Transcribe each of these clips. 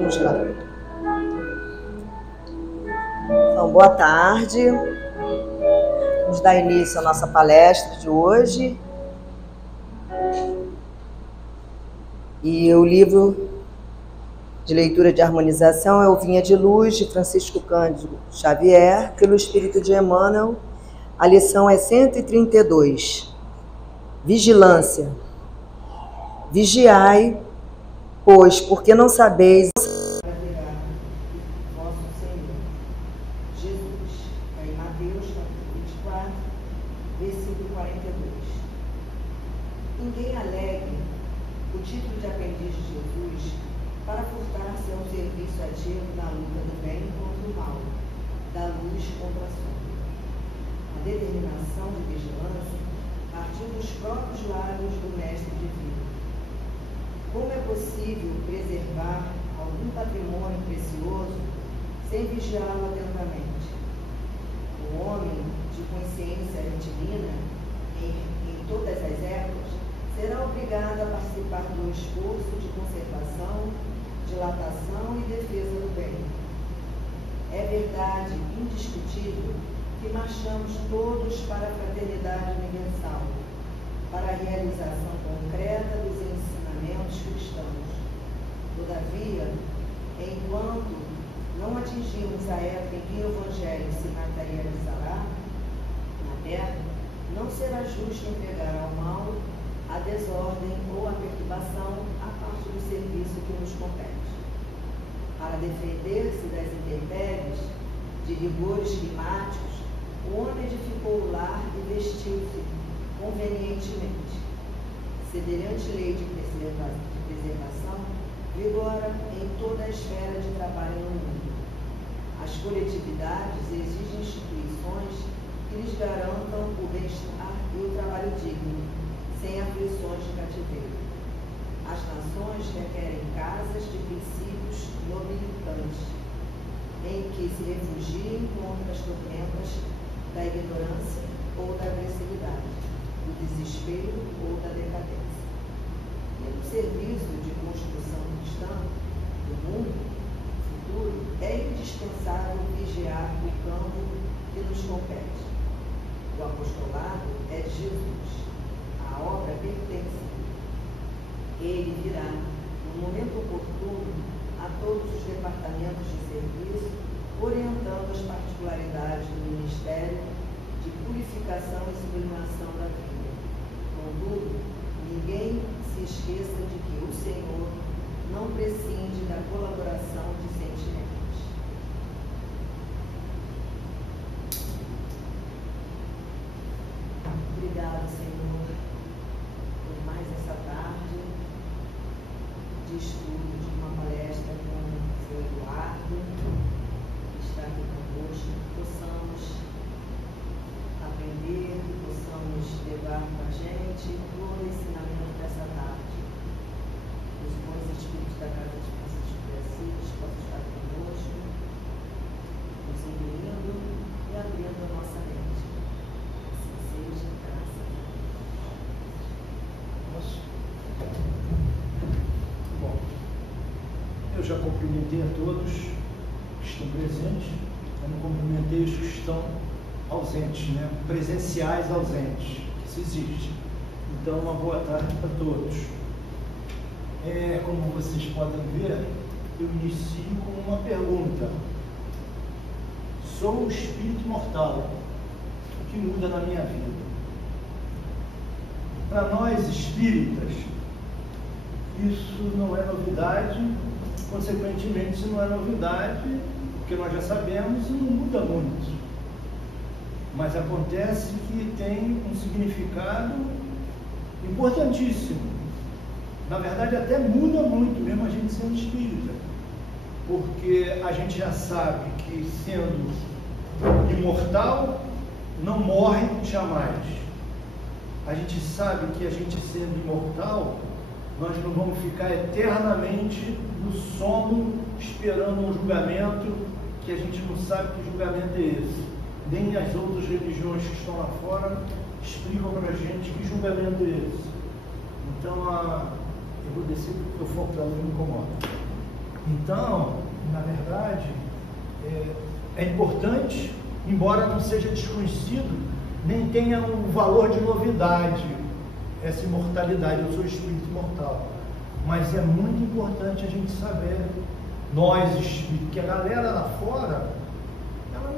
Vamos lá. Então, boa tarde. Vamos dar início à nossa palestra de hoje. E o livro de leitura de harmonização é o Vinha de Luz, de Francisco Cândido Xavier, pelo Espírito de Emmanuel. A lição é 132. Vigilância. Vigiai, pois, porque não sabeis vosso Senhor. Jesus, em Mateus, capítulo 24, versículo 42. Ninguém alegue o título de aprendiz de Jesus para furtar-se a um serviço ativo na luta do bem contra o mal, da luz contra a sombra. A determinação de vigilância partiu dos próprios lábios do Mestre Divino. Como é possível preservar algum patrimônio precioso sem vigiá-lo atentamente? O homem de consciência retilina, em todas as épocas, será obrigado a participar do esforço de conservação, dilatação e defesa do bem. É verdade indiscutível que marchamos todos para a fraternidade universal, para a realização concreta dos ensinamentos cristãos. Todavia, enquanto não atingirmos a época em que o Evangelho se materializará na Terra, não será justo entregar ao mal, a desordem ou a perturbação a parte do serviço que nos compete. Para defender-se das intempéries, de rigores climáticos, o homem edificou o lar e vestiu-se convenientemente. Semelhante lei de preservação vigora em toda a esfera de trabalho no mundo. As coletividades exigem instituições que lhes garantam o bem-estar e o trabalho digno, sem aflições de cativeiro. As nações requerem casas de princípios nobilitantes, em que se refugiem contra as tormentas da ignorância ou da agressividade, do desespero ou da decadência. E no serviço de construção cristã do mundo futuro, é indispensável vigiar o campo que nos compete. O apostolado é de Jesus. A obra pertence. Ele virá, no momento oportuno, a todos os departamentos de serviço, orientando as particularidades do ministério de purificação e sublimação da vida. Contudo, ninguém se esqueça de que o Senhor não prescinde da colaboração de sentimentos. Obrigado, Senhor, por mais essa tarde de estudo de uma palestra com o seu Eduardo, que está aqui conosco, que possamos aprender, que possamos levar para a gente todo o ensinamento dessa tarde. Os bons espíritos da Casa de Francisco de Assis possam estar conosco, nos incluindo e abrindo a nossa mente. Assim seja, graças a Deus. Bom, eu já cumprimentei a todos que estão presentes, eu não cumprimentei os que estão ausentes, né? Presenciais ausentes, que isso existe. Então, uma boa tarde para todos. Como vocês podem ver, eu inicio com uma pergunta. Sou um espírito mortal, o que muda na minha vida? Para nós espíritas, isso não é novidade, consequentemente, se não é novidade, porque nós já sabemos, não muda muito. Mas acontece que tem um significado importantíssimo. Na verdade, até muda muito, mesmo a gente sendo espírita. Porque a gente já sabe que, sendo imortal, não morre jamais. A gente sabe que a gente sendo imortal, nós não vamos ficar eternamente no sono, esperando um julgamento, que a gente não sabe que julgamento é esse. Nem as outras religiões que estão lá fora explicam para a gente que julgamento é esse. Então, eu vou descer porque o foco não me incomoda. Então, na verdade, é importante, embora não seja desconhecido, nem tenha um valor de novidade essa imortalidade. Eu sou espírito imortal, mas é muito importante a gente saber, nós espíritos, que a galera lá fora, ela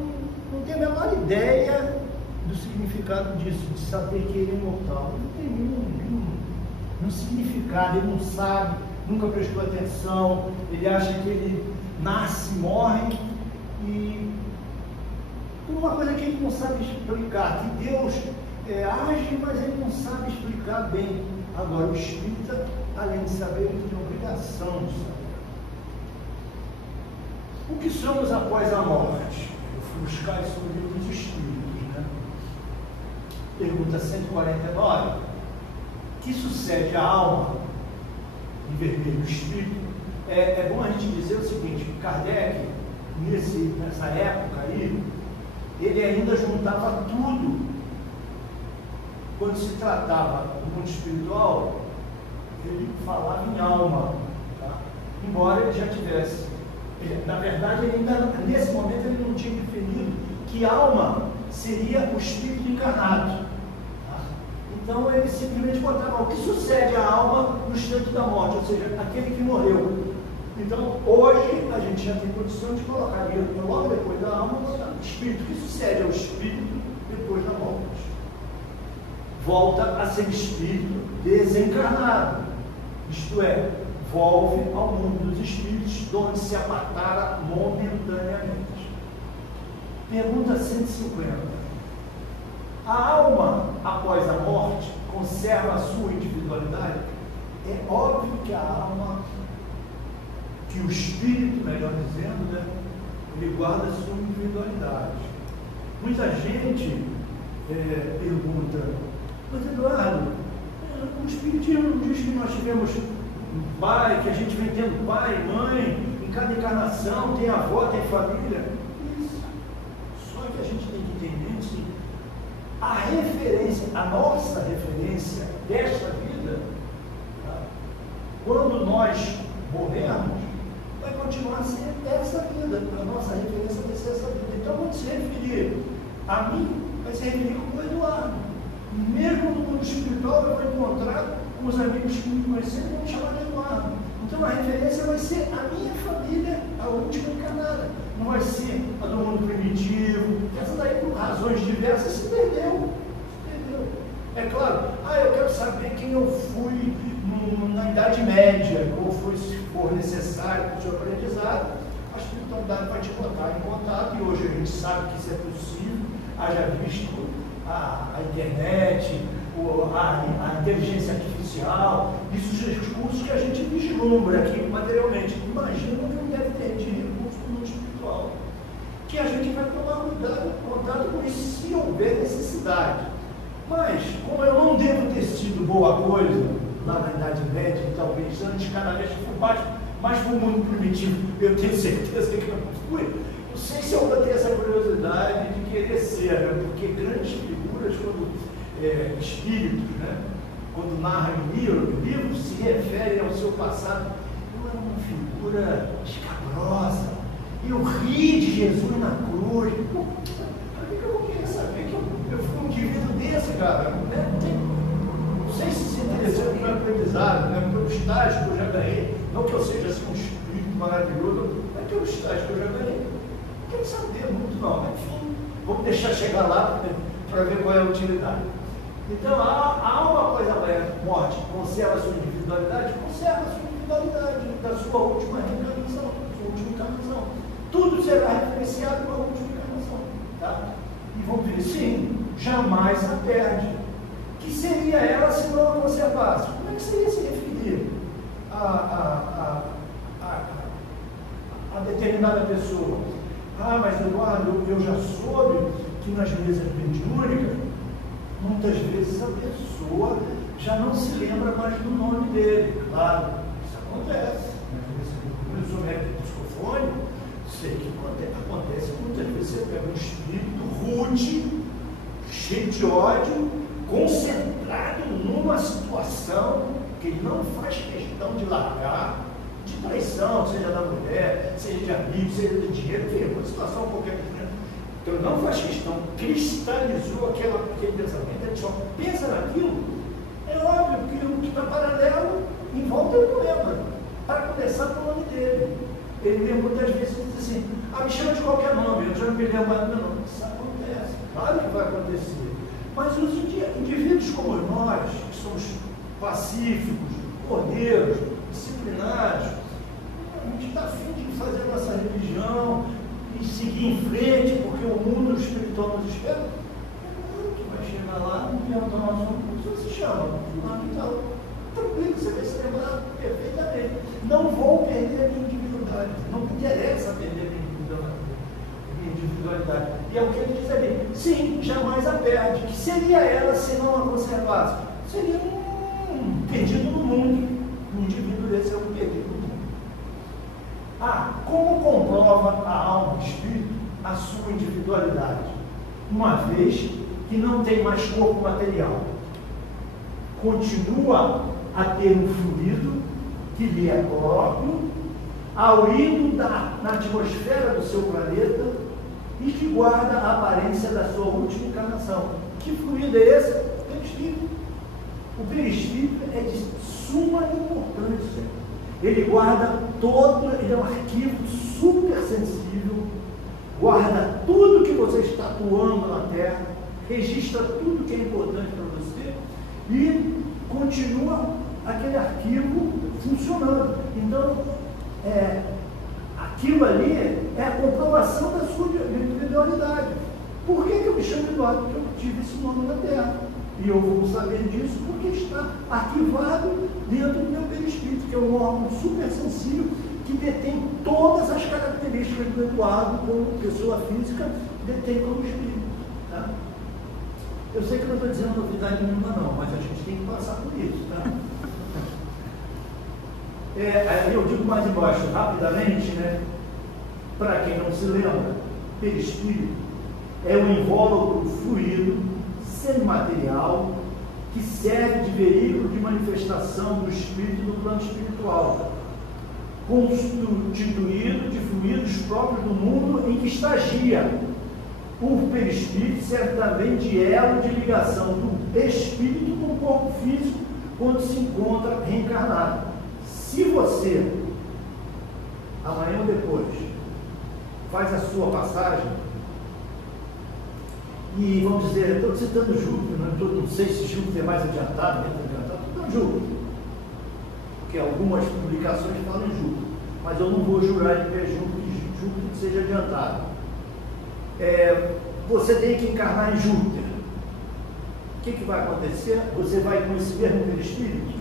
não tem a menor ideia do significado disso, de saber que ele é imortal. Não tem nenhum significado, ele não sabe, nunca prestou atenção, ele acha que ele nasce, morre, e por uma coisa que ele não sabe explicar, que Deus age, mas ele não sabe explicar bem. Agora, o espírita, além de saber, ele tem a obrigação de saber. O que somos após a morte? Eu fui buscar isso no livro dos Espíritos, né? Pergunta 149. O que sucede à alma? Em vermelho, o espírito. É bom a gente dizer o seguinte: Kardec, nessa época aí, ele ainda juntava tudo. Quando se tratava do mundo espiritual, ele falava em alma, tá? Embora ele já tivesse. Na verdade, ele ainda, nesse momento, ele não tinha definido que alma seria o espírito encarnado. Tá? Então, ele simplesmente botava o que sucede à alma no instante da morte, ou seja, aquele que morreu. Então, hoje, a gente já tem condição de colocar logo depois da alma, o espírito. O que sucede ao espírito depois da morte? Volta a ser espírito desencarnado, isto é, volve ao mundo dos espíritos, de onde se apartara momentaneamente. Pergunta 150. A alma, após a morte, conserva a sua individualidade? É óbvio que a alma, que o espírito, melhor dizendo, né, ele guarda a sua individualidade. Muita gente pergunta: mas Eduardo, o Espiritismo diz que nós tivemos um pai, que a gente vem tendo pai, mãe, em cada encarnação, tem avó, tem família. Isso. Só que a gente tem que entender que a referência, a nossa referência desta vida, tá? Quando nós morrermos, vai continuar a ser essa vida. A nossa referência vai ser essa vida. Então, quando se referir a mim, vai se referir como Eduardo. Mesmo no mundo espiritual, eu vou encontrar com os amigos que me conheceram e vão chamar de Eduardo. Então a referência vai ser a minha família, a última encarnada. Não vai ser a do mundo primitivo. Essa daí, por razões diversas, se perdeu. É claro, eu quero saber quem eu fui na Idade Média, ou fui, se for necessário, para o seu aprendizado. A espiritualidade vai te botar em contato, e hoje a gente sabe que isso é possível, haja visto a internet, a inteligência artificial, isso são recursos que a gente vislumbra aqui materialmente. Imagina o que não deve ter de recursos no mundo espiritual, que a gente vai tomar contato com isso se houver necessidade. Mas, como eu não devo ter sido boa coisa lá na Idade Média, talvez antes, cada vez que fui mais para o mundo primitivo, eu tenho certeza que eu não fui. Não sei se eu vou ter essa curiosidade de querer ser, né? Porque grandes figuras, espíritos, né? Quando narram em livros, se referem ao seu passado. Eu era uma figura escabrosa, eu ri de Jesus na cruz. Para que eu vou querer saber que eu fui um indivíduo desse, cara? Né? Não sei se isso é interessante no meu aprendizado, né? Pelo estágio que eu já ganhei, não que eu seja assim um espírito maravilhoso, mas pelo estágio que eu já ganhei. Não quero saber muito não, mas enfim, vamos deixar chegar lá para ver qual é a utilidade. Então, a alma após a morte conserva a sua individualidade? Conserva a sua individualidade da sua última reencarnação, sua última encarnação. Tudo será referenciado com a última encarnação. Tá? E vamos dizer, sim, jamais a perde. Que seria ela se não a conservasse? Como é que seria se referir a determinada pessoa? Mas Eduardo, eu já soube que nas mesas mediúnicas, muitas vezes a pessoa já não se lembra mais do nome dele. Claro, isso acontece. Eu sou médico psicofônico, sei que acontece muitas vezes. Você pega um espírito rude, cheio de ódio, concentrado numa situação que ele não faz questão de largar, de traição, seja da mulher, seja de amigo, seja de dinheiro, enfim, uma situação qualquer. Então não faz questão, cristalizou aquele pensamento, ele só pensa naquilo. É óbvio que o que está paralelo em volta é o problema. Para começar com o nome dele. Ele mesmo muitas vezes diz assim, me chama de qualquer nome, eu já não me lembro mais do meu nome. Isso acontece, claro que vai acontecer. Mas os indivíduos como nós, que somos pacíficos, cordeiros, disciplinados, a gente está afim de fazer a nossa religião e seguir em frente, porque o mundo espiritual nos espera. Tu vai chegar lá, não pergunta o nosso nome, como você se chama? Então, tranquilo, você vai se lembrar perfeitamente. Não vou perder a minha individualidade, não me interessa perder a minha individualidade. E é o que ele diz ali, sim, jamais a perde. Que seria ela se não a conservasse? Seria um perdido no mundo. Um indivíduo desse é um perdido no mundo. Como comprova a alma, o espírito, a sua individualidade? Uma vez que não tem mais corpo material, continua a ter um fluido que lhe é próprio, haurindo na atmosfera do seu planeta e que guarda a aparência da sua última encarnação. Que fluido é esse? O perispírito. O perispírito é de suma importância. Ele guarda ele é um arquivo super sensível, guarda tudo que você está atuando na Terra, registra tudo que é importante para você e continua aquele arquivo funcionando. Então, aquilo ali é a comprovação da sua individualidade. Por que eu me chamo Eduardo? Porque eu tive esse nome na Terra. E eu vou saber disso porque está arquivado dentro do meu perispírito, que é um órgão super sensível que detém todas as características do Eduardo como pessoa física, detém como espírito. Tá? Eu sei que eu não estou dizendo novidade nenhuma não, mas a gente tem que passar por isso. Tá? Eu digo mais embaixo, rapidamente, né? Para quem não se lembra, perispírito é um invólucro fluido semimaterial que serve de veículo de manifestação do espírito no plano espiritual, constituído de fluidos próprios do mundo em que estagia. O perispírito serve também de elo de ligação do espírito com o corpo físico quando se encontra reencarnado. Se você, amanhã ou depois, faz a sua passagem, e vamos dizer, estou citando Júpiter, não sei se Júpiter é mais adiantado, menos adiantado, estou citando Júpiter, porque algumas publicações falam em Júpiter, mas eu não vou jurar de pé Júpiter que seja adiantado. Você tem que encarnar em Júpiter. O que vai acontecer? Você vai com esse mesmo perispírito?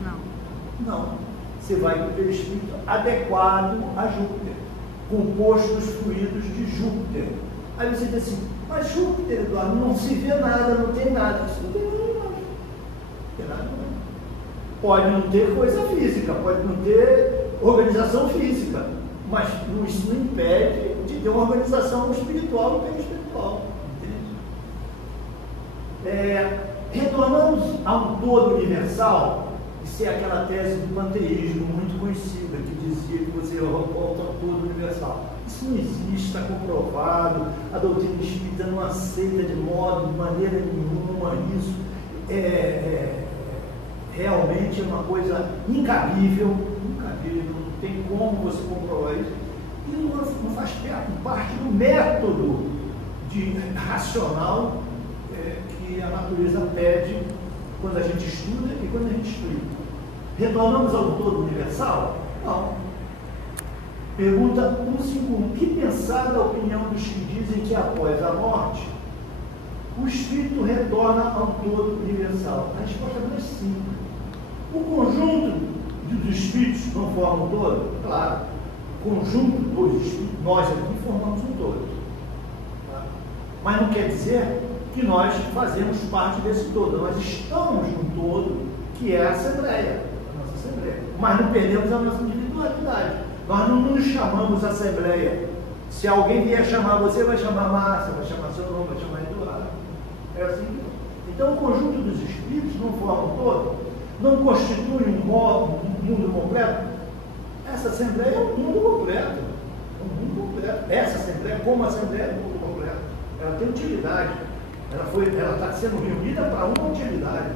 Não. Você vai com o perispírito adequado a Júpiter, composto dos fluidos de Júpiter. Aí você diz assim, mas Júpiter, Eduardo, não se vê nada, não tem nada. Isso não tem nada mais. Não tem nada mais. Pode não ter coisa física, pode não ter organização física, mas isso não impede de ter uma organização espiritual e perispiritual. Entende? Retornamos a um todo universal. Isso é aquela tese do panteísmo muito conhecida, que dizia que você volta ao todo universal. Isso não existe, está comprovado, a doutrina espírita não aceita de maneira nenhuma isso. Realmente é uma coisa incabível, não tem como você comprovar isso. E não faz parte do método racional que a natureza pede quando a gente estuda e quando a gente explica. Retornamos ao todo universal? Não. Pergunta 151. Que pensar da opinião dos que dizem que após a morte o espírito retorna ao todo universal? A resposta não é simples. O conjunto dos espíritos não forma um todo? Claro. O conjunto dos espíritos, nós aqui formamos um todo. Tá? Mas não quer dizer que nós fazemos parte desse todo. Nós estamos num todo que é a Assembleia, a nossa Assembleia. Mas não perdemos a nossa individualidade. Nós não nos chamamos Assembleia. Se alguém vier chamar você, vai chamar Márcia, vai chamar seu nome, vai chamar Eduardo. É assim. Então o conjunto dos espíritos não forma um todo, não constitui um mundo completo. Essa assembleia é um mundo completo. É um mundo completo. Essa assembleia, como assembleia, é um mundo completo. Ela tem utilidade. Ela está sendo reunida para uma utilidade.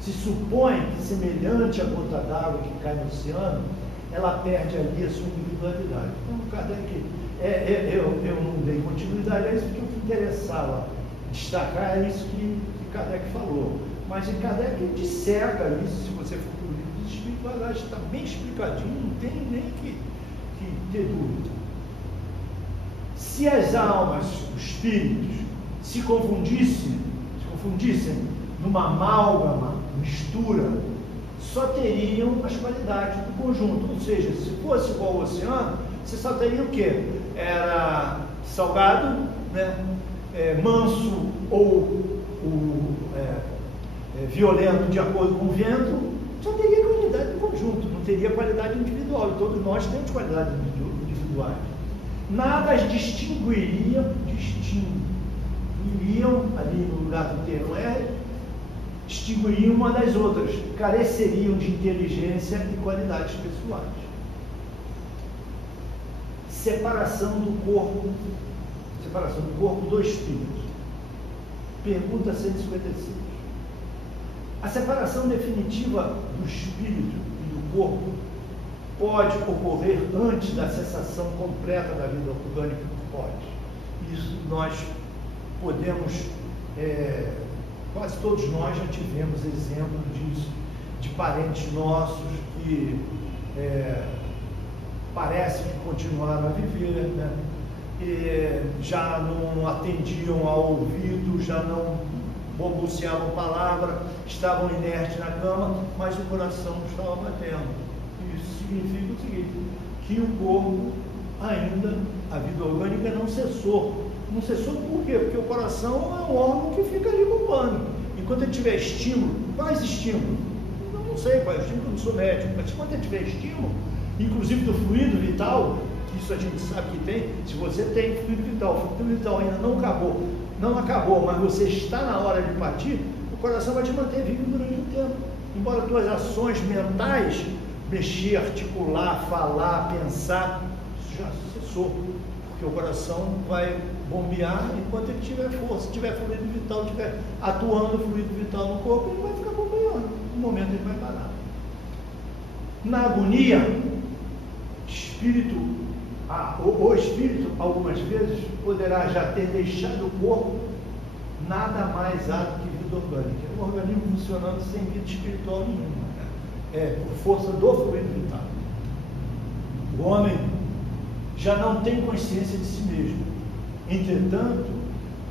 Se supõe que, semelhante à gota d'água que cai no oceano, ela perde ali a sua individualidade. Então, Kardec, eu não dei continuidade a isso, porque o que interessava destacar é isso que Kardec falou. Mas em Kardec disseca isso, se você for para o livro dos Espíritos, vai lá, está bem explicadinho, não tem nem que ter dúvida. Se as almas, os espíritos, se confundissem numa amálgama, mistura, só teriam as qualidades do conjunto. Ou seja, se fosse igual ao oceano, você só teria o quê? Era salgado, né? Manso ou violento de acordo com o vento, só teria qualidade do conjunto, não teria qualidade individual. E todos nós temos qualidades individuais. Nada as distinguiriam ali no lugar do termo distinguiriam uma das outras, careceriam de inteligência e qualidades pessoais. Separação do corpo do espírito. Pergunta 156. A separação definitiva do espírito e do corpo pode ocorrer antes da cessação completa da vida orgânica? Pode. Isso nós podemos, quase todos nós já tivemos exemplo disso, de parentes nossos que parece que continuaram a viver, né? E já não atendiam ao ouvido, já não balbuciavam palavra, estavam inertes na cama, mas o coração estava batendo. Isso significa o seguinte, que o corpo ainda, a vida orgânica não cessou. Não cessou por quê? Porque o coração é um órgão que fica ali bombando. Enquanto ele tiver estímulo, quais estímulos? Eu não sei qual é o estímulo, eu não sou médico, mas enquanto ele tiver estímulo, inclusive do fluido vital, isso a gente sabe que tem, se você tem fluido vital, o fluido vital ainda não acabou, mas você está na hora de partir, o coração vai te manter vivo durante um tempo. Embora tuas ações mentais, mexer, articular, falar, pensar, isso já cessou, porque o coração vai bombear enquanto ele tiver força, tiver fluido vital, tiver atuando o fluido vital no corpo, ele vai ficar bombeando, no momento ele vai parar. Na agonia, o espírito, algumas vezes, poderá já ter deixado o corpo, nada mais apto que vida orgânica. É um organismo funcionando sem vida espiritual nenhuma, por força do fluido vital. O homem já não tem consciência de si mesmo. Entretanto,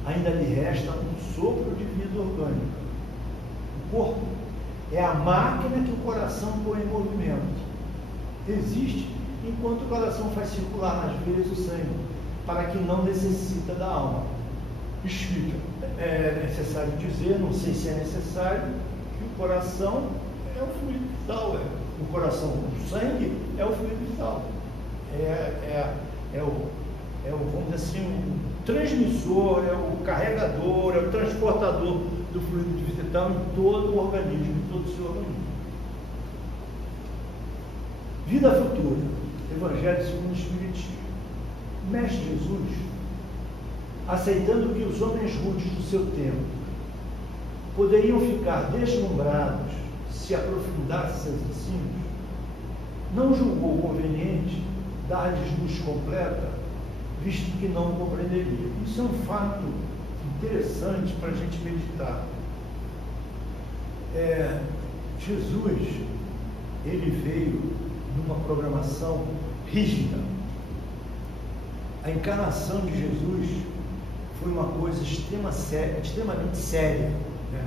ainda lhe resta um sopro de vida orgânica. O corpo é a máquina que o coração põe em movimento. Existe enquanto o coração faz circular nas veias o sangue, para que não necessita da alma. Explica. É necessário dizer, não sei se é necessário, que o coração é o fluido vital. O coração, o sangue é o fluido vital. Vamos dizer assim, o transmissor, é o carregador, é o transportador do fluido vital em todo o organismo, em todo o seu organismo. Vida futura. Evangelho segundo o Espiritismo. Mestre Jesus, aceitando que os homens rudes do seu tempo poderiam ficar deslumbrados se aprofundasse seus ensinos, não julgou conveniente dar-lhes luz completa, visto que não compreenderia. Isso é um fato interessante para a gente meditar. Jesus, ele veio numa programação rígida. A encarnação de Jesus foi uma coisa extremamente séria, né?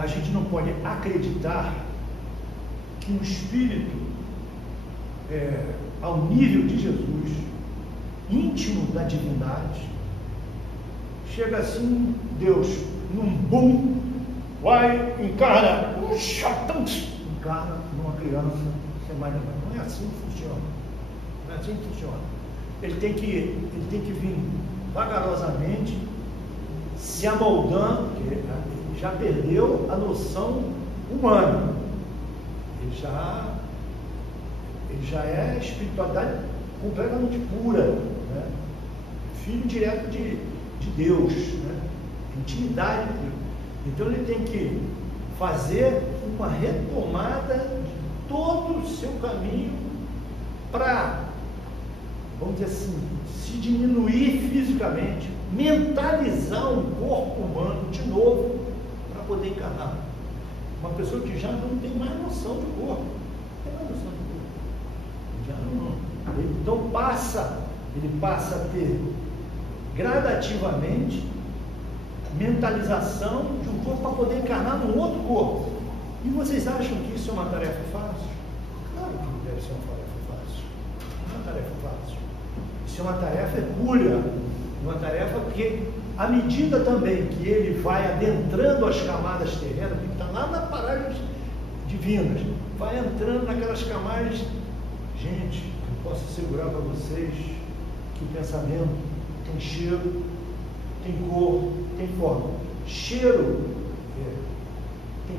A gente não pode acreditar que um espírito ao nível de Jesus, íntimo da divindade, chega assim, Deus, num boom, vai, encarna numa criança, você vai lembrar. Não é assim que funciona. Não é assim que funciona. Ele tem que vir vagarosamente, se amoldando, porque ele já perdeu a noção humana. Ele já é espiritualidade completamente pura, né? Filho direto de Deus, né? Intimidade de Deus. Então ele tem que fazer uma retomada de todo o seu caminho para, vamos dizer assim, se diminuir fisicamente, mentalizar um corpo humano de novo para poder encarnar. Uma pessoa que já não tem mais noção de corpo, não tem mais noção de corpo. Já não. Então ele passa a ter gradativamente mentalização de um corpo para poder encarnar num outro corpo. E vocês acham que isso é uma tarefa fácil? Claro que não deve ser uma tarefa fácil. Não é uma tarefa fácil. Isso é uma tarefa hercúlea, uma tarefa que, à medida também que ele vai adentrando as camadas terrenas, que está lá nas paragens divinas, vai entrando naquelas camadas. Gente, eu posso assegurar para vocês que o pensamento tem cheiro, tem cor, tem forma. Cheiro tem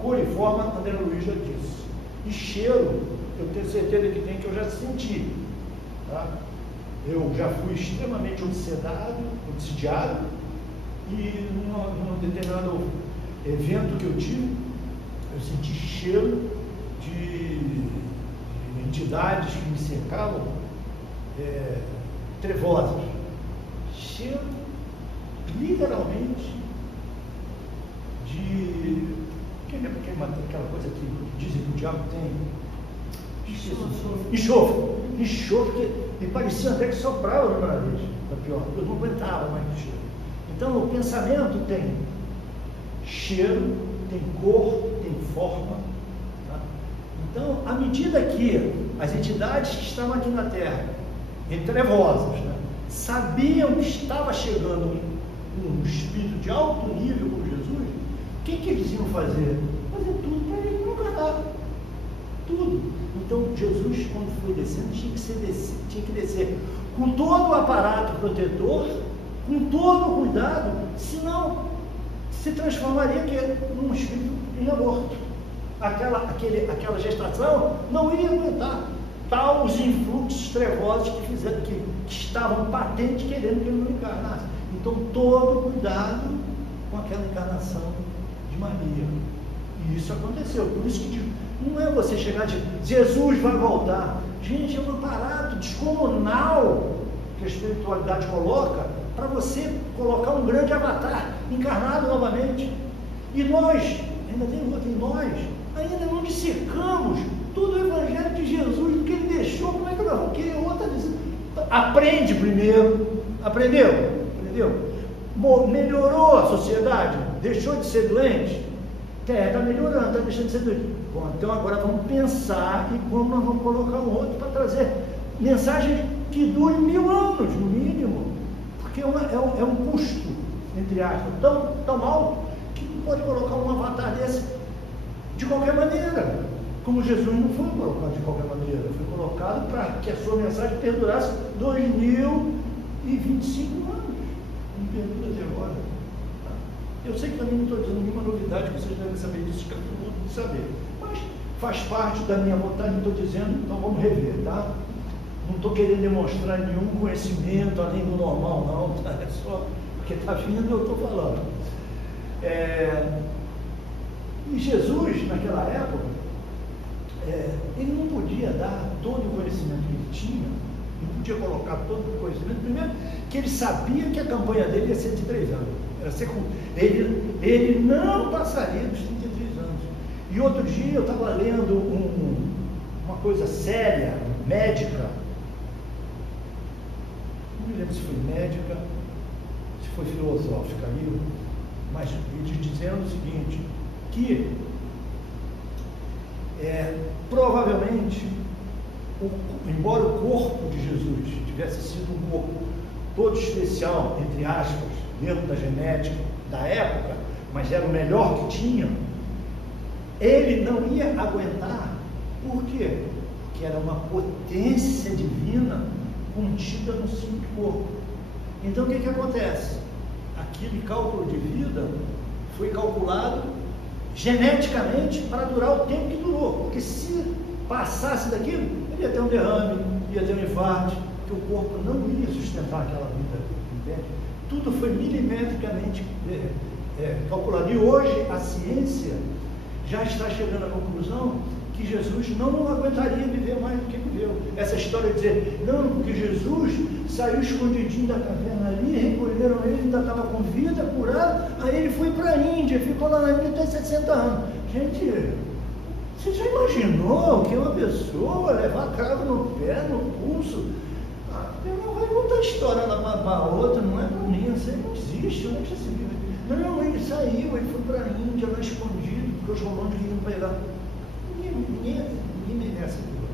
cor e forma, André Luiz já disse. E cheiro, eu tenho certeza que tem, que eu já senti. Tá? Eu já fui extremamente obsidiado, e num determinado evento que eu tive, eu senti cheiro de entidades que me cercavam, trevosas. Cheiro, literalmente, de... aquela coisa que dizem que o diabo tem? Enxofre, que me parecia até que soprava no nariz, da pior. Eu não aguentava mais o cheiro. Então, o pensamento tem cheiro, tem cor, tem forma. Tá? Então, à medida que as entidades que estavam aqui na Terra, trevosas, né, sabiam que estava chegando um espírito de alto nível com Jesus, o que eles iam fazer? Fazer tudo para ele não enganar. Tudo. Então, Jesus, quando foi descendo, tinha que descer com todo o aparato protetor, com todo o cuidado, senão se transformaria num espírito em aborto. Aquela gestação não ia aguentar tal os influxos trevosos que estavam patentes querendo que ele não encarnasse. Então, todo cuidado com aquela encarnação de Maria. E isso aconteceu. Por isso que não é você chegar de Jesus vai voltar. Gente, é um aparato descomunal que a espiritualidade coloca para você colocar um grande avatar encarnado novamente. E nós, ainda não dissecamos todo o evangelho de Jesus, do que ele deixou. Como é que nós vamos querer outra? Aprende primeiro. Aprendeu? Bom, melhorou a sociedade? Deixou de ser doente? Está melhorando, está deixando de ser doente. Bom, então agora vamos pensar em como nós vamos colocar um outro para trazer mensagem que dure 1000 anos, no mínimo. Porque é um custo, entre aspas, tão alto que não pode colocar um avatar desse de qualquer maneira. Como Jesus não foi colocado de qualquer maneira, foi colocado para que a sua mensagem perdurasse 2025 anos. Não perdura até agora. Tá? Eu sei que também não estou dizendo nenhuma novidade, vocês devem saber disso, que todo mundo tem que saber. Mas faz parte da minha vontade, não estou dizendo, então vamos rever, tá? Não estou querendo demonstrar nenhum conhecimento além do normal, não, tá? É só porque está vindo, eu estou falando. E Jesus, naquela época, ele não podia dar todo o conhecimento que ele tinha, não podia colocar todo o conhecimento. Primeiro, que ele sabia que a campanha dele ia ser de 3 anos. Ele não passaria dos 33 anos. E outro dia eu estava lendo uma coisa séria, médica. Não me lembro se foi médica, se foi filosófica ali, mas ele dizendo o seguinte, que provavelmente, embora o corpo de Jesus tivesse sido um corpo todo especial, entre aspas, dentro da genética da época, mas era o melhor que tinha, ele não ia aguentar. Por quê? Porque era uma potência divina contida no simples corpo. Então o que acontece? Aquele cálculo de vida foi calculado geneticamente para durar o tempo que durou, porque se passasse daquilo, ele ia ter um derrame, ia ter um infarto, que o corpo não ia sustentar aquela vida, entende? Tudo foi milimetricamente calculado. E hoje a ciência já está chegando à conclusão que Jesus não aguentaria viver mais do que viveu. Essa história de dizer, não, porque Jesus saiu escondidinho da caverna ali, recolheram ele, ainda estava com vida, curado, aí ele foi para a Índia, ficou lá na Índia até 60 anos. Gente, você já imaginou que uma pessoa levar cravo no pé, no pulso? Não vai contar a história lá para a outra, não é para mim, isso aí não existe, onde é que já se vive? Não, ele saiu, ele foi para a Índia, lá escondido, porque os romanos queriam pegar. Ninguém merece aquilo.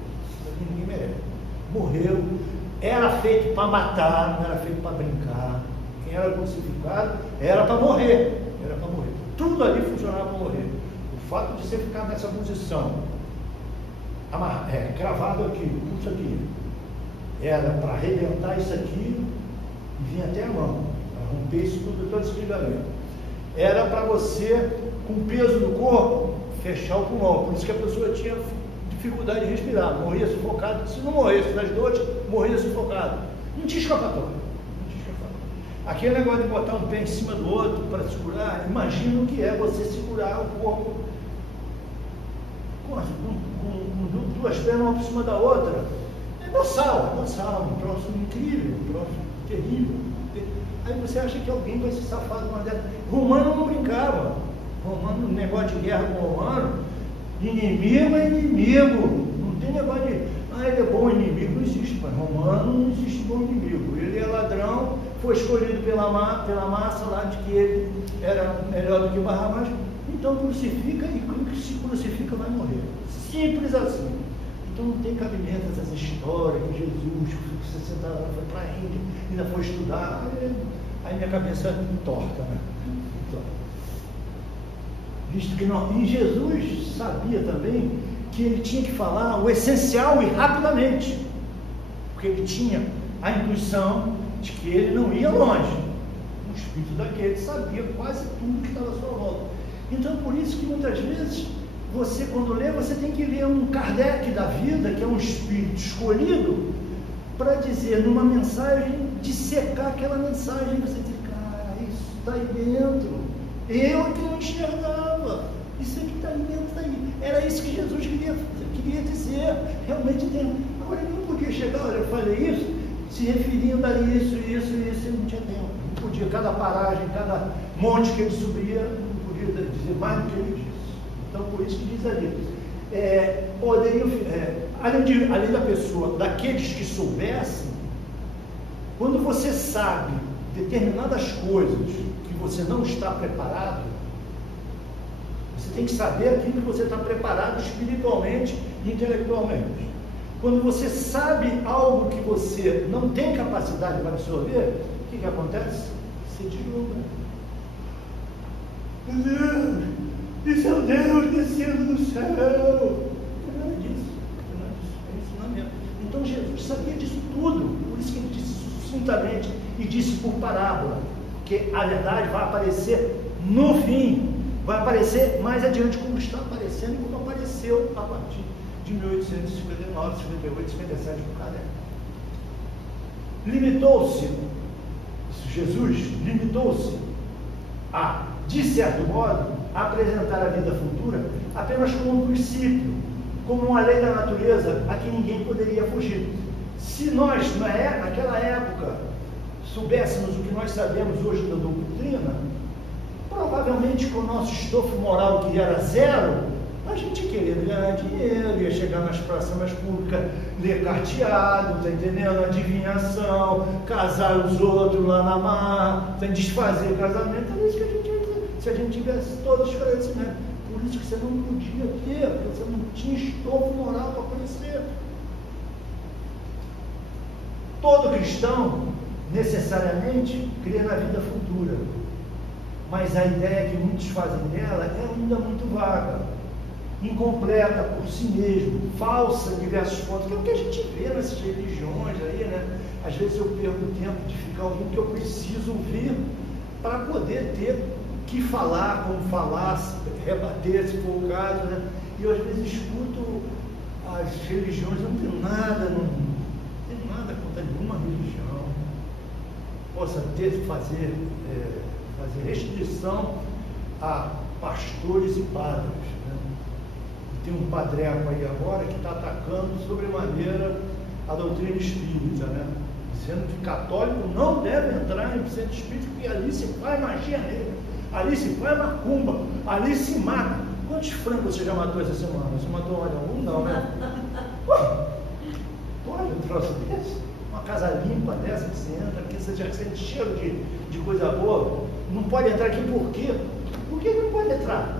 Ninguém merece. Morreu. Era feito para matar, não era feito para brincar. Quem era crucificado era para morrer. Era para morrer. Tudo ali funcionava para morrer. O fato de você ficar nessa posição, cravado aqui, pulso aqui, era para arrebentar isso aqui e vir até a mão, para romper isso tudo, todo esse ligamento. Era para você, com o peso do corpo, fechar o pulmão. Por isso que a pessoa tinha dificuldade de respirar, morria sufocado. Se não morresse das dores, morria sufocado. Não tinha escapatória. Aquele negócio de botar um pé em cima do outro para segurar, imagina o que é você segurar o corpo com duas pernas uma por cima da outra. É boçal, um troço incrível, um troço terrível. Aí você acha que alguém vai se safar de uma dessas. Romano não brincava. Romano, negócio de guerra com o romano, inimigo é inimigo. Não tem negócio de, ele é bom inimigo, não existe, mas romano não existe bom inimigo. Ele é ladrão, foi escolhido pela massa lá de que ele era melhor do que Barrabás, então crucifica, e que se crucifica vai morrer. Simples assim. Então não tem cabimento essas histórias que Jesus, 60 anos, foi para a Índia, ainda foi estudar, aí minha cabeça entorta, né? Visto que não. E Jesus sabia também que ele tinha que falar o essencial e rapidamente, porque ele tinha a intuição de que ele não ia longe. O espírito daquele sabia quase tudo que estava à sua volta. Então, por isso que muitas vezes você, quando lê, você tem que ler um Kardec da vida, que é um espírito escolhido, para dizer numa mensagem, dissecar aquela mensagem. Você diz, cara, isso está aí dentro. Eu que não enxergava. Isso aqui está aí dentro, está aí. Era isso que Jesus queria dizer. Realmente tem. Agora ele não podia chegar, olha, eu falei isso, se referindo a isso, ele não tinha tempo. Não podia, cada paragem, cada monte que ele subia, não podia dizer mais do que ele disse. Então, por isso que diz ali. Além da pessoa, daqueles que soubessem, quando você sabe determinadas coisas que você não está preparado, você tem que saber aquilo que você está preparado espiritualmente e intelectualmente. Quando você sabe algo que você não tem capacidade para absorver, o que acontece? Você deslumbra. Meu Deus, isso é o Deus descendo do céu. Não é nada disso, é ensinamento. Então Jesus sabia disso tudo, por isso que ele disse sucintamente e disse por parábola, que a verdade vai aparecer no fim, vai aparecer mais adiante, como está aparecendo e como apareceu a partir de 1859, 58, 57 por Kardec. Jesus limitou-se a, de certo modo, apresentar a vida futura apenas como um princípio, como uma lei da natureza a que ninguém poderia fugir. Se nós, naquela época, soubéssemos o que nós sabemos hoje da doutrina, provavelmente com o nosso estofo moral que era zero, a gente querendo ganhar dinheiro, ia chegar nas praças públicas, ler carteado, tá entendendo? Adivinhação, casar os outros lá na mar, desfazer o casamento, é isso que a gente ia dizer, se a gente tivesse todo o esclarecimento. Por isso que você não podia ter, porque você não tinha estofo moral para conhecer. Todo cristão, necessariamente, crê na vida futura. Mas a ideia que muitos fazem dela é ainda muito vaga, incompleta por si mesmo, falsa em diversos pontos, que é o que a gente vê nessas religiões aí, né? Às vezes eu perco tempo de ficar ouvindo que eu preciso ouvir para poder ter o que falar, como falar, rebater, se for o caso, né? E eu às vezes escuto as religiões, não tenho nada contra nenhuma religião, possa ter que fazer restrição a pastores e padres, né? Tem um padreco aí agora que está atacando sobremaneira a doutrina espírita, né? Dizendo que católico não deve entrar em centro espírita, porque ali se faz magia negra, ali se faz macumba, ali se mata. Quantos frangos você já matou essa semana? Você matou algum? Não, né? Pode um troço desse? Uma casa limpa dessa que você entra, que você já sente cheiro de coisa boa. Não pode entrar aqui por quê? Por que não pode entrar?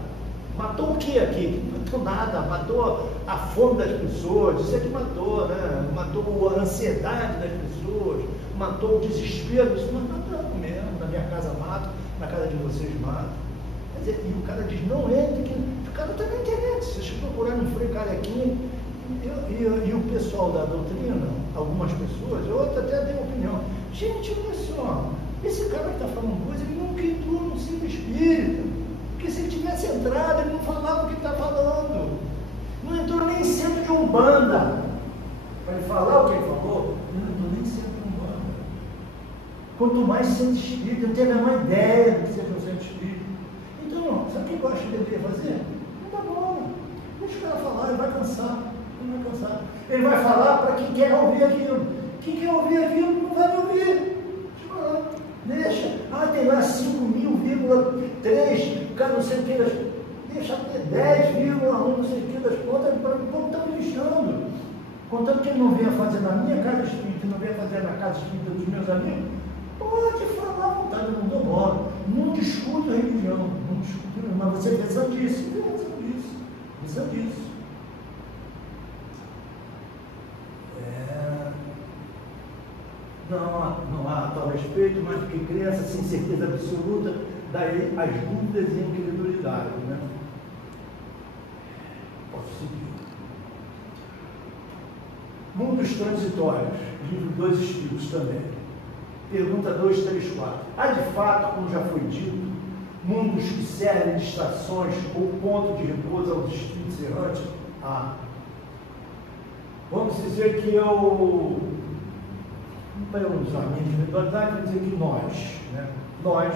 Matou o que aqui? Não matou nada, matou a fome das pessoas, isso é que matou, né? Matou a ansiedade das pessoas, matou o desespero, isso não matou mesmo, na minha casa mato, na casa de vocês mato. Quer dizer, e o cara diz, não entre, que o cara está na internet, se vocês procurarem um Frei Carequinha, e o pessoal da doutrina, algumas pessoas, outras até deu opinião, gente, olha só, esse cara que está falando coisa, ele nunca entrou no centro espírita, porque se ele tivesse entrado, ele não falava o que está falando, não entrou nem em centro de Umbanda, para ele falar o que ele falou, ele não entrou nem em centro de Umbanda, quanto mais centro espírita, não tem a menor ideia do que seja um centro espírita. Então, sabe o que eu acho que deveria fazer? Não dá bola, deixa o cara falar, ele vai cansar. Ele vai falar para quem quer ouvir aquilo. Quem quer ouvir aquilo não vai me ouvir. Deixa. Tem lá 5.000,3, cada não sei o que das. Deixa ter 10,1, não sei o que das contas, para o povo está me lixando. Contanto que ele não venha fazer na minha casa espírita, não venha fazer na casa espírita dos meus amigos, pode falar à vontade, eu não dou bola. Não discuto religião, não discuto, mas você pensa disso. Não há tal respeito, mas que criança sem certeza absoluta, daí as dúvidas e a incredulidade, né? Posso seguir. Mundos transitórios, livro 2 Espíritos também. Pergunta 234. Há de fato, como já foi dito, mundos que servem de estações ou ponto de repouso aos espíritos errantes? Vamos dizer que para usar a minha individualidade, vamos dizer que nós,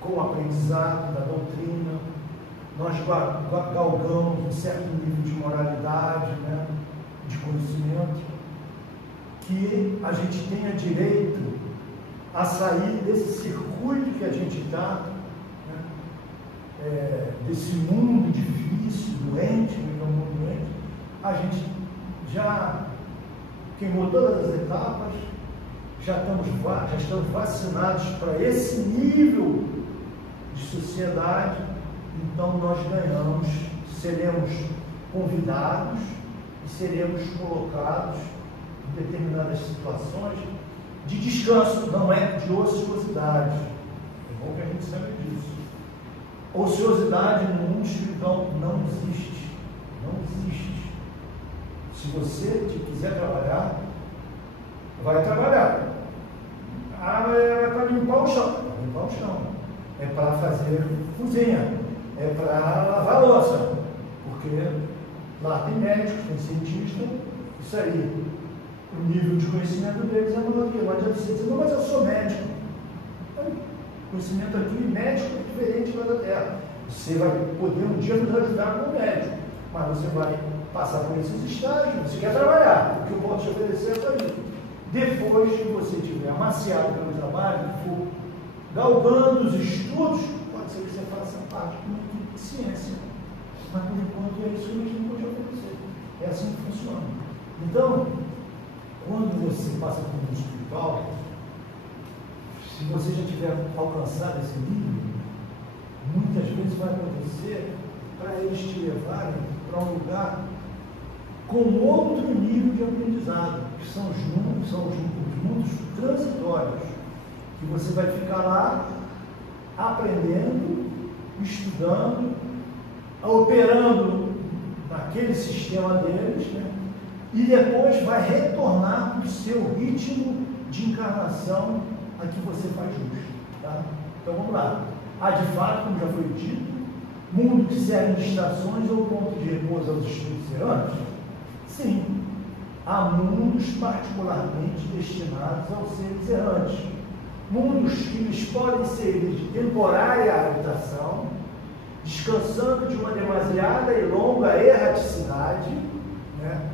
com o aprendizado da doutrina, nós galgamos um certo nível de moralidade, né, de conhecimento, que a gente tenha direito a sair desse circuito que a gente está, né, desse mundo difícil, doente, que é um mundo doente. A gente já queimou todas as etapas, já estamos vacinados para esse nível de sociedade, então nós ganhamos, seremos convidados e seremos colocados em determinadas situações de descanso, não é de ociosidade. É bom que a gente saiba disso. Ociosidade no mundo espiritual não existe. Não existe. Se você quiser trabalhar, vai trabalhar. É para limpar o chão. Para limpar o chão. É para fazer cozinha. É para lavar louça. Porque lá tem médicos, tem cientistas. Isso aí, o nível de conhecimento deles é maior do que. Não adianta você dizer, não, mas eu sou médico. O conhecimento aqui, médico é diferente lá da Terra. Você vai poder um dia nos ajudar como médico. Mas você vai passar por esses estágios, você quer trabalhar. O que eu posso te oferecer é só isso. Depois que você tiver amaciado pelo trabalho, for galgando os estudos, pode ser que você faça parte de uma equipe de ciência. Mas por enquanto é isso que a gente não pode oferecer. É assim que funciona. Então, quando você passa por um mundo espiritual, se você já tiver alcançado esse nível, muitas vezes vai acontecer para eles te levarem para um lugar com outro nível de aprendizado, que são os mundos transitórios, que você vai ficar lá aprendendo, estudando, operando naquele sistema deles, né? E depois vai retornar para o seu ritmo de encarnação a que você faz jus. Tá? Então vamos lá. Há de fato, como já foi dito, mundo que serve de estações ou ponto de repouso aos espíritos errantes? Sim, há mundos particularmente destinados aos seres errantes. Mundos que lhes podem servir de temporária habitação, descansando de uma demasiada e longa erraticidade, né?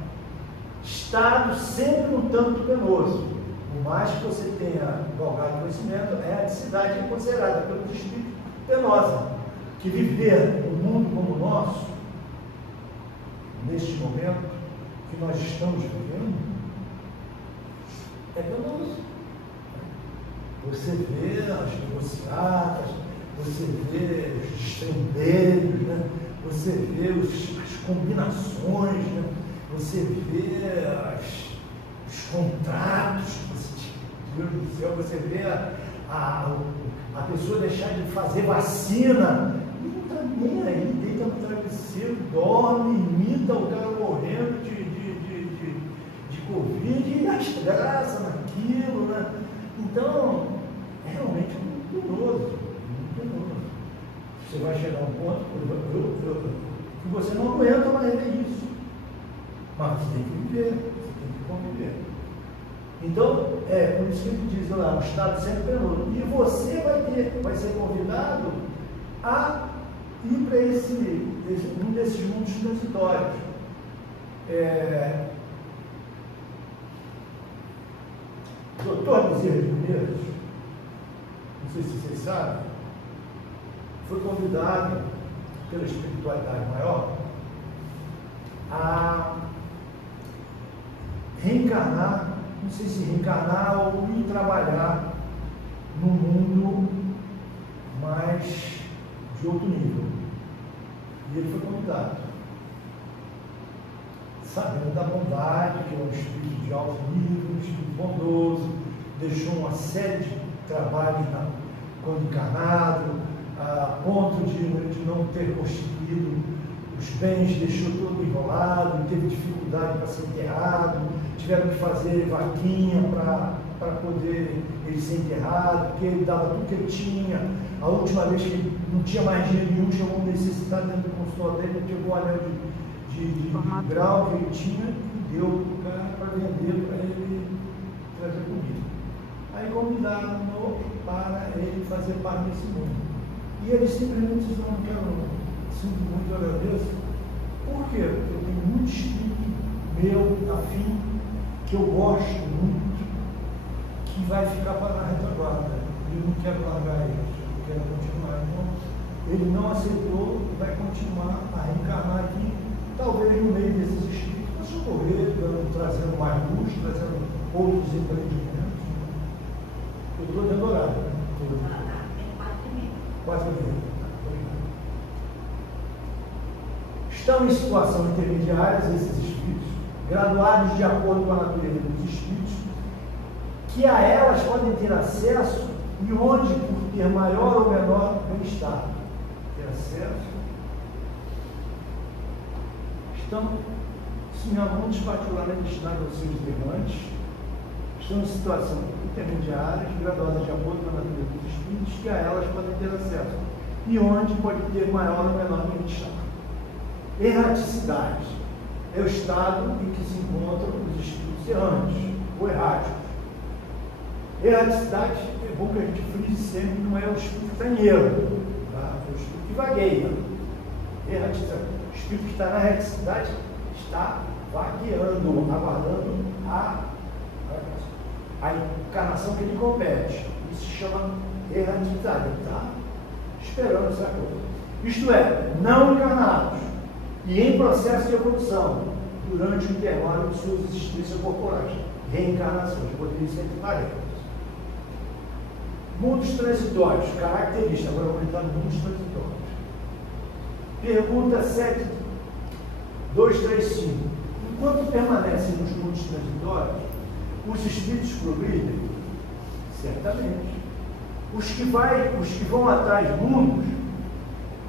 Estado sempre um tanto penoso. Por mais que você tenha galgado conhecimento, a erraticidade é considerada pelos espíritos penosa. Que viver num mundo como o nosso, neste momento que nós estamos vivendo, é penoso. Você vê as negociatas, você vê os despendeiros, né? Você vê as combinações, né? Você vê os contratos, Deus do céu, você vê a pessoa deixar de fazer vacina, e não está nem aí, deita no travesseiro, dorme, imita o cara morrendo de Covid e acha graça naquilo, né? Então, é realmente muito penoso, muito penoso. Você vai chegar a um ponto que você não aguenta mais ver isso. Mas você tem que viver, você tem que conviver. Então, por isso que ele diz lá, um estado sempre penoso. E você vai ser convidado a ir para um desses mundos transitórios. Dr. Bezerra de Menezes, não sei se vocês sabem, foi convidado pela espiritualidade maior a reencarnar, não sei se reencarnar ou ir trabalhar num mundo mais de outro nível. E ele foi convidado, sabendo da bondade, que é um espírito de alto nível, um espírito bondoso, deixou uma série de trabalhos quando encarnado, a ponto de não ter constituído os bens, deixou tudo enrolado, teve dificuldade para ser enterrado, tiveram que fazer vaquinha para poder ele ser enterrado, porque ele dava tudo que ele tinha. A última vez que ele não tinha mais dinheiro nenhum, chegou um necessitado dentro do consultório dele, pegou o anel de grau que ele tinha e deu para o cara para vender, para ele trazer comida. Aí convidaram para ele fazer parte desse mundo. E ele simplesmente disse, não quero, sinto muito, eu agradeço. Por quê? Porque eu tenho muito espírito meu, afim, que eu gosto muito, que vai ficar para a retaguarda. E eu não quero largar eles, eu quero continuar. Então, ele não aceitou e vai continuar a reencarnar aqui, talvez no meio desses espíritos, para socorrer, trazendo mais luz, trazendo outros empreendimentos. Eu estou dando horário, né? 4h30. Estão em situação intermediária esses espíritos, graduados de acordo com a natureza dos espíritos, que a elas podem ter acesso e onde, por ter maior ou menor bem-estar, ter acesso. Estão, sim, mundos particularmente destinados aos seres errantes, estão em situação intermediária, graduadas de acordo com a natureza dos espíritos, que a elas podem ter acesso e onde pode ter maior ou menor bem-estar. Erraticidade é o estado em que se encontram os espíritos errantes, ou erráticos. Erraticidade, é bom que a gente frise sempre, não é o espírito que está em erro, tá? É o espírito que vagueia. Erraticidade. O espírito que está na erraticidade está vagueando, aguardando a encarnação que lhe compete. Isso se chama erraticidade. Ele está esperando essa coisa. Isto é, não encarnados e em processo de evolução durante o intervalo de suas existências corporais. Reencarnações, poderia ser entre parênteses. Mundos transitórios, característica, agora vou entrar no mundos transitórios. Pergunta 7.235. Enquanto permanecem nos mundos transitórios, os espíritos progridem? Certamente. Os que vão atrás de mundos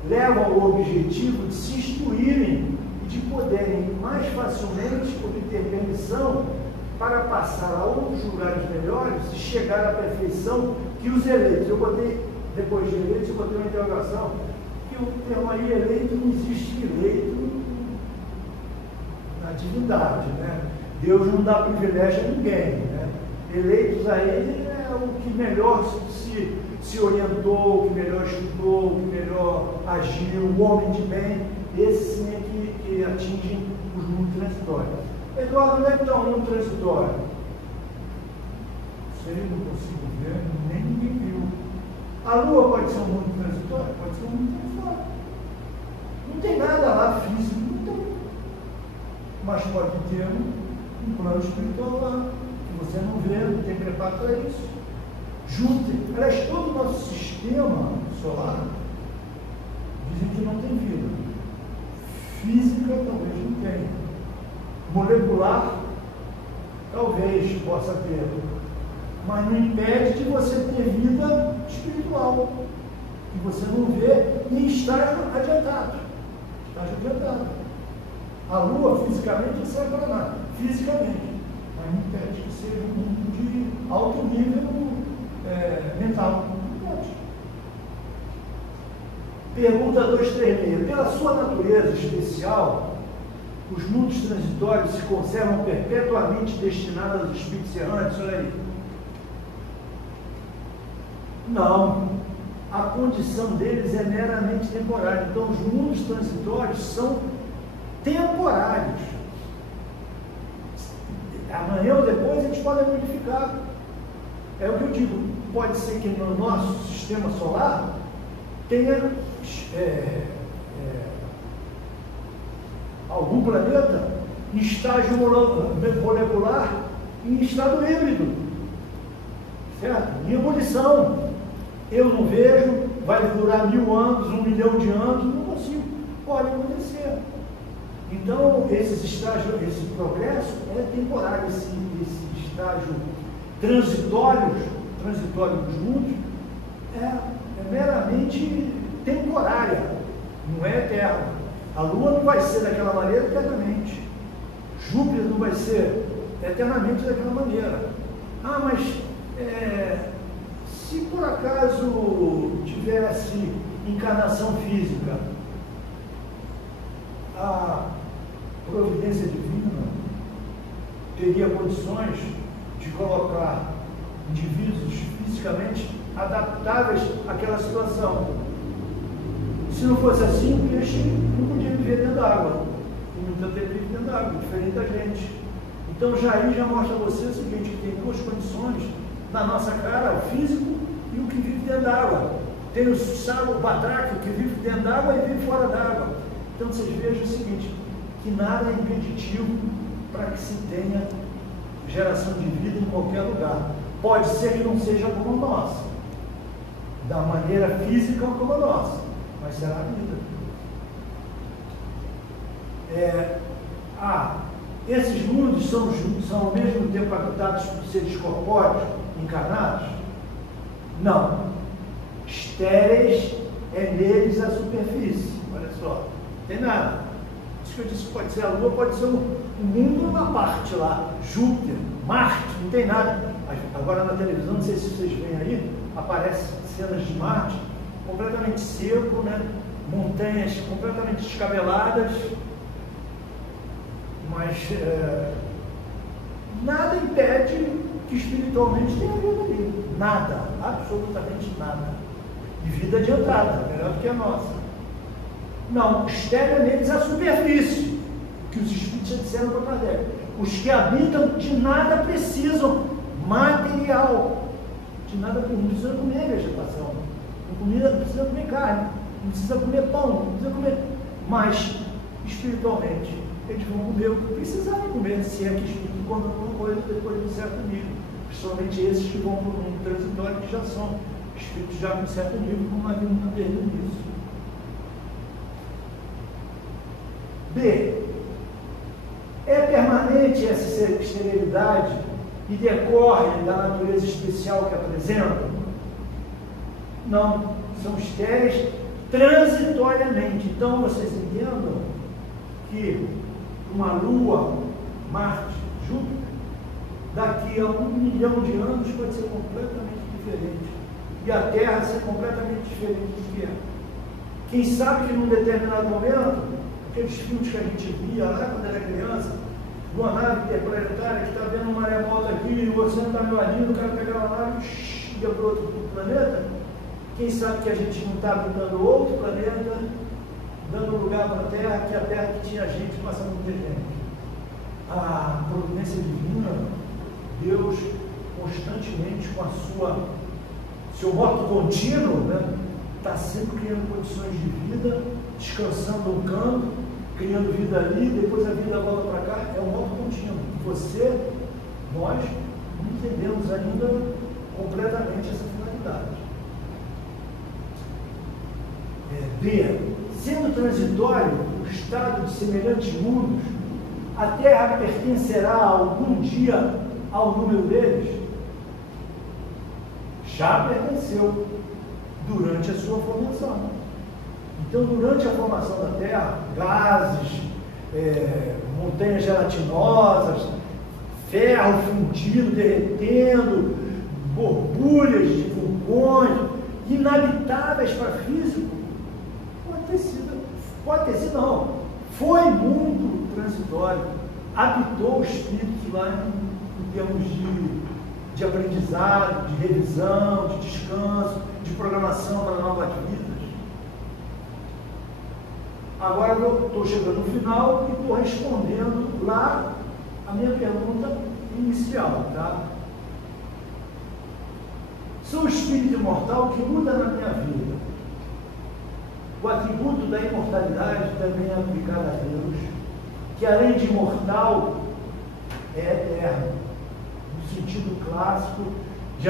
levam o objetivo de se instruírem e de poderem mais facilmente obter permissão para passar a outros lugares melhores e chegar à perfeição que os eleitos. Eu botei, depois de eleitos, eu botei uma interrogação, que o termo aí eleito não existe eleito na divindade, né? Deus não dá privilégio a ninguém, né? Eleitos a ele é o que melhor se orientou, o que melhor estudou, o que melhor agiu, o homem de bem, esse sim é que atingem os mundos transitórios. Eduardo, onde é que está o mundo transitório? Sei, não consigo ver, nem ninguém viu. A Lua pode ser um mundo transitório? Pode ser um mundo transitório. Não tem nada lá físico, não tem. Mas pode ter um plano espiritual lá, que você não vê, não tem preparo para isso. Júpiter, aliás, todo o nosso sistema solar dizem que não tem vida. Física talvez não tenha. Molecular talvez possa ter. Mas não impede de você ter vida espiritual. Que você não vê em estágio adiantado. A Lua fisicamente não serve para nada. Fisicamente. Mas não impede que seja um mundo de alto nível mental. Não pode. Pergunta 236. Pela sua natureza especial, os mundos transitórios se conservam perpetuamente destinados aos espíritos errantes? Olha aí. Não. A condição deles é meramente temporária. Então, os mundos transitórios são temporários. Amanhã ou depois eles podem modificar. É o que eu digo. Pode ser que no nosso sistema solar tenha algum planeta em estágio molecular e em estado híbrido, certo? Em ebulição. Eu não vejo, vai durar 1000 anos, 1 milhão de anos, não consigo. Pode acontecer. Então, esse progresso é temporário, esse estágio transitório dos mundos é meramente temporária, não é eterna. A Lua não vai ser daquela maneira eternamente. Júpiter não vai ser eternamente daquela maneira. Ah, mas se por acaso tivesse encarnação física, a providência divina teria condições de colocar indivíduos fisicamente adaptáveis àquela situação. Se não fosse assim, o peixe não podia viver dentro d'água. E muita tempo vive dentro d'água, diferente da gente. Então já mostra a você o seguinte, que tem duas condições na nossa cara, o físico e o que vive dentro d'água. Tem o batraque que vive dentro d'água e vive fora d'água. Então vocês vejam o seguinte, que nada é impeditivo para que se tenha geração de vida em qualquer lugar. Pode ser que não seja como a nossa, da maneira física como a nossa, mas será a vida. Esses mundos são ao mesmo tempo habitados por seres corpóreos encarnados? Não. Estéreis é neles a superfície. Olha só, não tem nada. Isso que eu disse, pode ser a Lua, pode ser o mundo, uma parte lá, Júpiter, Marte, não tem nada. Agora na televisão, não sei se vocês veem aí, aparecem cenas de Marte completamente seco, né? Montanhas completamente descabeladas, mas nada impede que espiritualmente tenha vida ali. Nada, absolutamente nada. E vida adiantada, melhor do que a nossa. Não, estéreo neles a superfície, que os espíritos já disseram para Kardec. Os que habitam de nada precisam, material. De nada, não precisa comer vegetação, não precisa comer carne, não precisa comer pão, não precisa comer. Mas, espiritualmente, eles vão comer o que precisarem comer, se é que o espírito come alguma coisa depois de um certo nível. Principalmente esses que vão para o mundo transitório, que já são espíritos já com certo nível, como nós vimos na pergunta nisso. B. É permanente essa esterilidade e decorre da natureza especial que apresenta? Não, são estéreis transitoriamente. Então, vocês entendam que uma Lua, Marte, Júpiter, daqui a 1 milhão de anos pode ser completamente diferente. E a Terra ser completamente diferente do que é. Quem sabe que num determinado momento, aqueles filmes que a gente via lá quando era criança, de uma nave interplanetária que está vendo uma maremoto aqui, e o oceano está meio ali, o cara pegava a nave e ia para outro planeta. Quem sabe que a gente não está habitando outro planeta, dando lugar para a Terra, que a Terra que tinha gente passando por gente. A providência divina, Deus constantemente com seu moto contínuo, né, está sempre criando condições de vida, descansando um canto, criando vida ali, depois a vida volta para cá. É um moto contínuo. Nós não entendemos ainda completamente essa finalidade. B. Sendo transitório o estado de semelhantes mundos, a Terra pertencerá algum dia ao número deles? Já pertenceu durante a sua formação. Então, durante a formação da Terra, gases, montanhas gelatinosas, ferro fundido, derretendo, borbulhas de vulcões, inabitáveis para físico, foi mundo transitório, habitou os espíritos lá em termos de aprendizado, de revisão, de descanso, de programação para novas vidas. Agora eu estou chegando no final e estou respondendo lá a minha pergunta inicial, tá? Sou o espírito imortal que muda na minha vida. O atributo da imortalidade também é aplicado a Deus, que além de imortal, é eterno, no sentido clássico de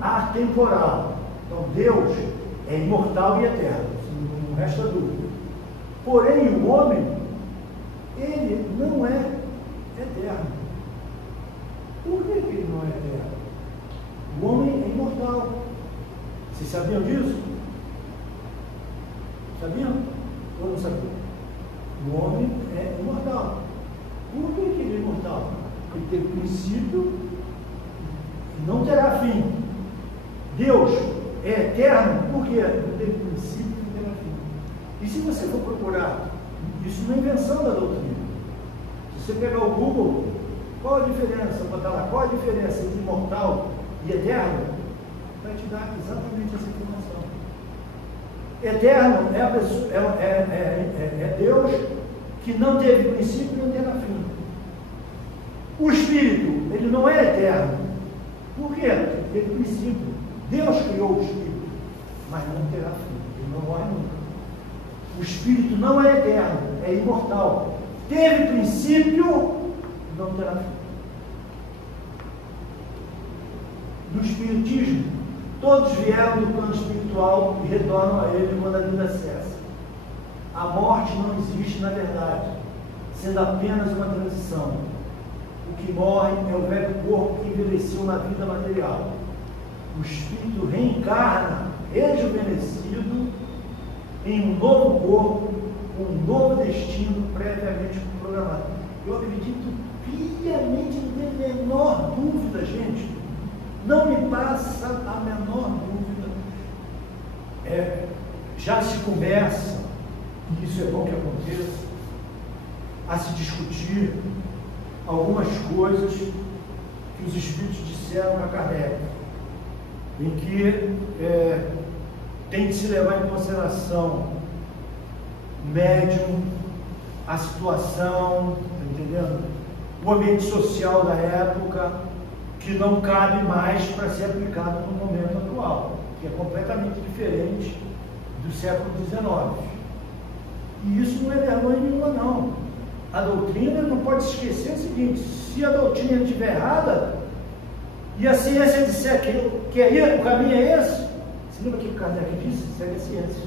atemporal. Então Deus é imortal e eterno, não resta dúvida. Porém, o homem, ele não é eterno. Por que ele não é eterno? O homem é imortal. Vocês sabiam disso? Sabiam? Ou não sabiam? O homem é imortal. Por que ele é imortal? Ele tem princípio e não terá fim. Deus é eterno porque não tem princípio e não terá fim. E se você for procurar, isso não é invenção da doutrina. Se você pegar o Google, qual a diferença? Botar lá, qual a diferença entre imortal e eterno? Vai te dar exatamente essa informação. Eterno é a pessoa, é Deus que não teve princípio e não terá fim. O Espírito, ele não é eterno. Por quê? Ele teve princípio. Deus criou o Espírito, mas não terá fim. Ele não morre nunca. O Espírito não é eterno, é imortal. Teve princípio, não terá fim. No Espiritismo, todos vieram do plano espiritual e retornam a ele quando a vida cessa. A morte não existe na verdade, sendo apenas uma transição. O que morre é o velho corpo que envelheceu na vida material. O espírito reencarna, rejuvenescido, em um novo corpo, com um novo destino previamente programado. Eu acredito piamente, não tenho a menor dúvida, gente. Não me passa a menor dúvida. Já se começa, e isso é bom que aconteça, a se discutir algumas coisas que os espíritos disseram a Kardec, em que tem que se levar em consideração o médium, a situação, tá entendendo? O ambiente social da época, que não cabe mais para ser aplicado no momento atual, que é completamente diferente do século XIX. E isso não é vergonha nenhuma, não. A doutrina não pode esquecer o seguinte: se a doutrina estiver errada e a ciência disser que o caminho é esse, você lembra que o Kardec disse? Segue a ciência.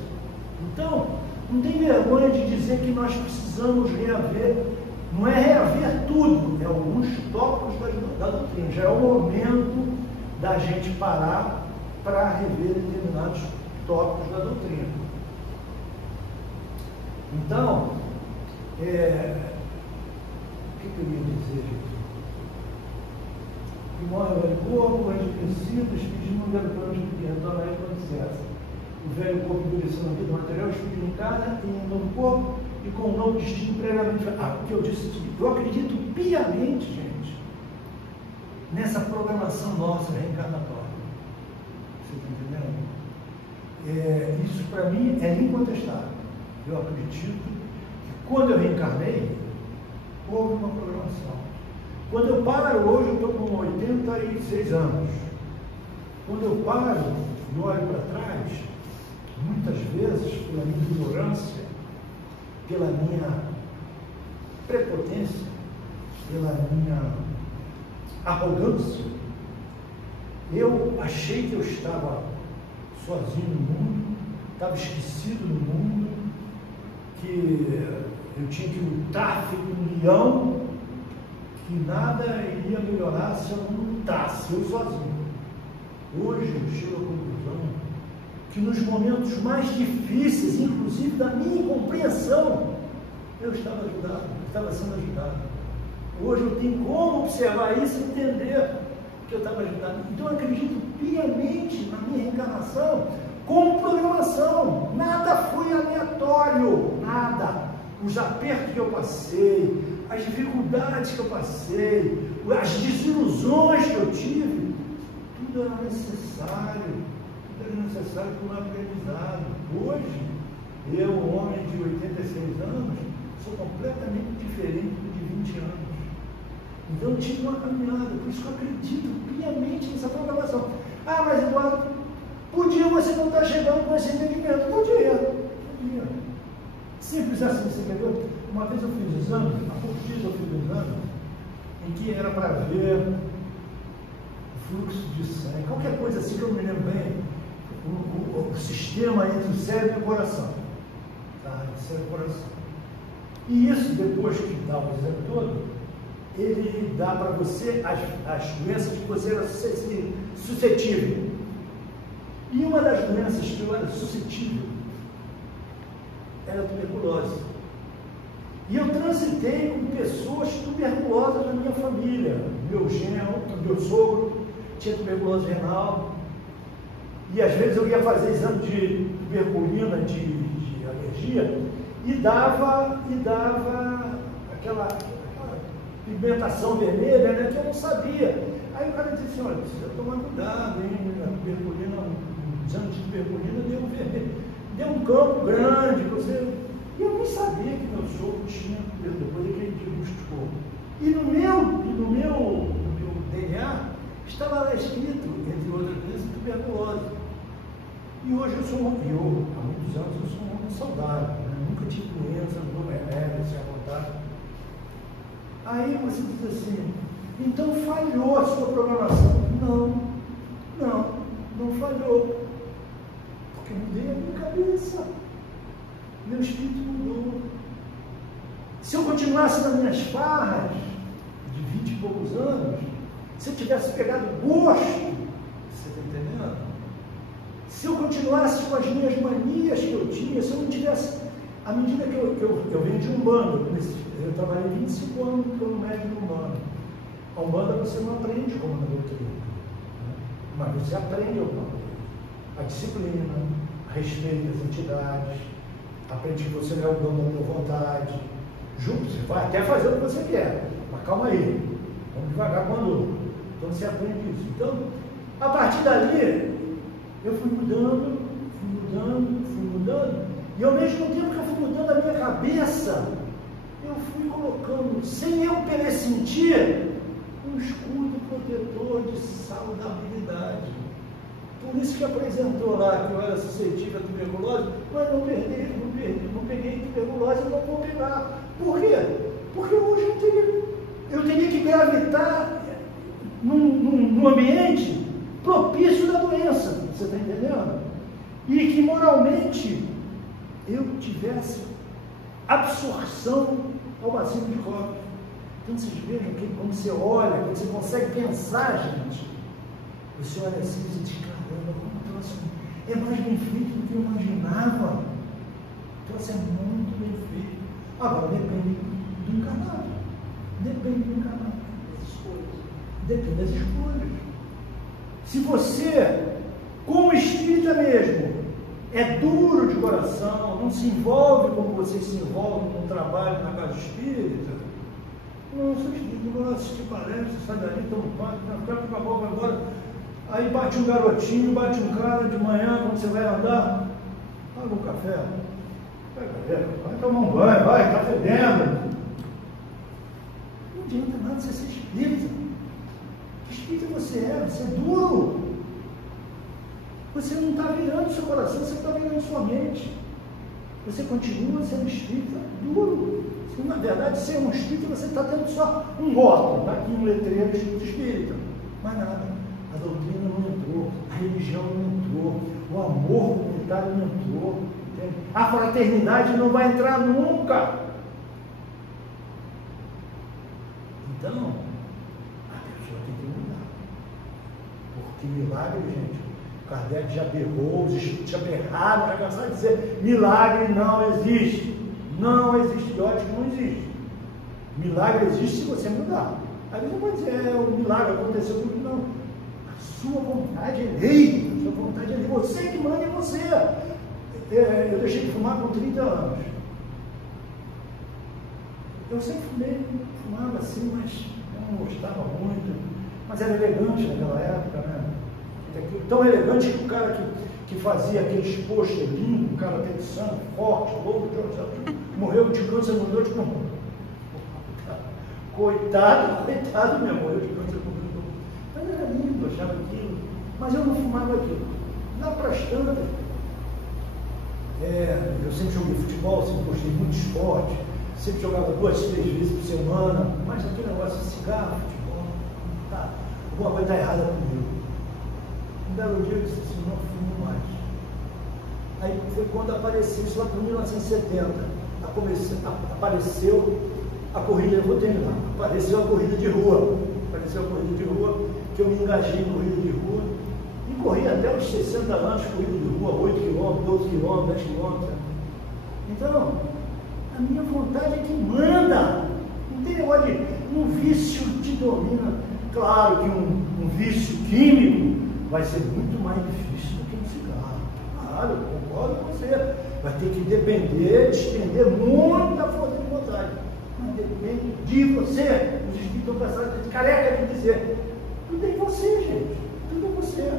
Então, não tem vergonha de dizer que nós precisamos reaver, não é reaver tudo, é alguns tópicos da doutrina. Já é o momento da gente parar para rever determinados tópicos da doutrina. Então, o que eu ia dizer, gente? Que morre o velho corpo, antes de princípio, espírito não deve plano de retornar aí quando cessa. O velho corpo endurecendo a vida material, o espírito encarna em um novo corpo e com um novo destino previamente. O que eu disse aqui, eu acredito piamente, gente, nessa programação nossa reencarnatória. Você está entendendo? Isso para mim é incontestável. Eu acredito que quando eu reencarnei, houve uma programação. Quando eu paro hoje, eu estou com 86 anos. Quando eu paro e olho para trás, muitas vezes, pela minha ignorância, pela minha prepotência, pela minha arrogância, eu achei que eu estava sozinho no mundo, estava esquecido no mundo, que eu tinha que lutar feito um leão, que nada iria melhorar se eu não lutasse, eu sozinho. Hoje eu chego à conclusão que nos momentos mais difíceis, inclusive da minha incompreensão, eu estava ajudado, estava sendo ajudado. Hoje eu tenho como observar isso e entender que eu estava ajudado. Então eu acredito piamente na minha reencarnação como programação. Nada foi aleatório, nada. Os apertos que eu passei, as dificuldades que eu passei, as desilusões que eu tive, tudo era necessário para um aprendizado. Hoje, eu, um homem de 86 anos, sou completamente diferente do de 20 anos. Então eu tive uma caminhada, por isso que eu acredito piamente nessa programação. Ah, mas Eduardo, podia você não estar chegando com esse entendimento? Podia. Simples assim, você entendeu? Uma vez eu fiz um exame, há poucos dias eu fiz um exame, em que era para ver o fluxo de sangue, qualquer coisa assim que eu me lembro bem, o sistema entre o cérebro e o coração. Tá? O cérebro e o coração. E isso, depois que dá o exame todo, ele dá para você as doenças que você era suscetível. E uma das doenças que eu era suscetível era a tuberculose. E eu transitei com pessoas tuberculosas na minha família. Meu genro, meu sogro tinha tuberculose renal. E às vezes eu ia fazer exame de tuberculina, de alergia, e dava aquela pigmentação vermelha, né, que eu não sabia. Aí o cara disse assim, olha, precisa tomar cuidado, hein? A tuberculina, o exame de tuberculina deu vermelho. Deu um campo grande, e eu nem sabia que meu sogro tinha, depois ele diagnosticou. E no meu DNA estava lá escrito, entre outras doenças, tuberculose. E hoje há muitos anos eu sou um homem saudável, né? Nunca tive doença, não dou remédio, sem vontade. Aí você diz assim, então falhou a sua programação. Não falhou. Porque mudei a minha cabeça. Meu espírito mudou. Se eu continuasse nas minhas farras de 20 e poucos anos, se eu tivesse pegado gosto, você está entendendo? Se eu continuasse com as minhas manias que eu tinha, se eu não tivesse, à medida que eu venho de Umbanda, eu trabalhei 25 anos como médico de Umbanda. A Umbanda você não aprende como na doutrina, né? Mas você aprende alguma coisa. A disciplina, a respeito das entidades, aprende que você não é o dono da tua vontade. Você vai até fazer o que você quer, mas calma aí, vamos devagar com a luta. Então você aprende isso. Então, a partir dali, eu fui mudando, e ao mesmo tempo que eu fui mudando a minha cabeça, eu fui colocando, sem eu pressentir, um escudo protetor de saudabilidade. Por isso que apresentou lá que eu era suscetível à tuberculose, mas não peguei tuberculose e não vou pegar. Por quê? Porque hoje eu teria que gravitar num ambiente propício da doença, você está entendendo? E que moralmente eu tivesse absorção ao bacio de Clóvis. Então vocês vejam que quando você olha, quando você consegue pensar, gente, você olha assim e diz, caramba, como o troço é mais bem feito do que eu imaginava. O troço é muito bem feito. Agora, depende do encarnado. Depende do encarnado. Das escolhas. Depende das escolhas. Se você, como espírita mesmo, é duro de coração, não se envolve como você se envolve no trabalho na casa espírita, não sou espírita, não vou assistir palestra, sai dali, toma um pato, fica com a boca agora. Aí bate um garotinho, bate um cara de manhã, quando você vai andar, paga um café, vai tomar um banho, vai, tá fedendo. Não adianta nada você ser espírita. Que espírita você é? Você é duro. Você não está virando seu coração, você está virando sua mente. Você continua sendo espírita duro. Se, na verdade, ser um espírita, você está tendo só um rótulo, está aqui um letreiro escrito espírita. Mas nada. A doutrina não entrou, a religião não entrou, o amor comunitário não entrou, entende? A fraternidade não vai entrar nunca. Então, a pessoa tem que mudar. Porque milagre, gente, Kardec já berrou, os espíritos já berraram, já cansaram de dizer, milagre não existe. Não existe, e olha que não existe. Milagre existe se você mudar. Aí você pode dizer, o milagre aconteceu comigo, não. Sua vontade é lei, sua vontade é lei, você que manda em você. Eu deixei de fumar com 30 anos. Eu sempre fumava assim, mas não gostava muito, mas era elegante naquela época, né? Tão elegante que o cara que fazia aqueles pôster lindo, um cara pensando, forte, louco, morreu de câncer, morreu de pulmão. Coitado, meu, morreu de câncer, morreu de pulmão. Mas era lindo, achava aquilo, mas eu não fumava aquilo. Lá para as tantas, eu sempre joguei futebol, sempre gostei muito de esporte, sempre jogava 2, 3 vezes por semana, mas aquele negócio de cigarro, futebol, tá, alguma coisa está errada comigo. Um belo dia eu disse assim, não fumo mais. Aí foi quando apareceu, isso lá por 1970, apareceu a corrida, eu vou terminar, apareceu a corrida de rua, que eu me engajei em corrida de rua, e corri até os 60 anos, corrida de rua, 8 km, 12 km, 10 km. Então, a minha vontade é que manda, não tem negócio de um vício te domina. Claro que um vício químico vai ser muito mais difícil do que um cigarro. Claro, eu concordo com você. Vai ter que depender, despender muita força de vontade. Mas depende de você. Os espíritos estão cansados de careca de dizer. Tudo é em você, gente. Tudo é você.